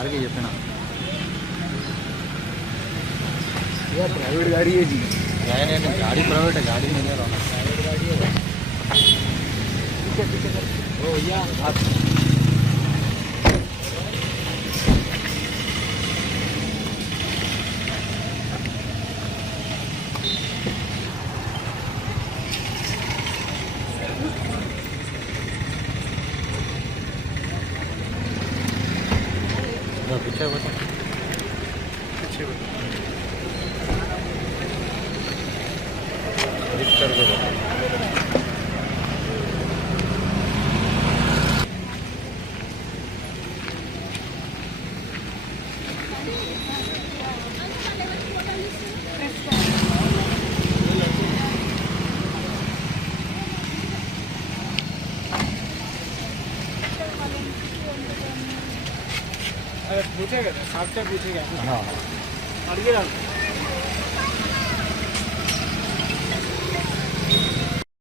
सारे के చెప్పిన ये प्राइवेट गाड़ी है जी नहीं गाड़ी प्राइवेट है गाड़ी नहीं है प्राइवेट गाड़ी है ठीक है ओ भैया आप पीछे बता पीछे कर दो पूछेगा साहब से पूछेगा हाँ अड़िए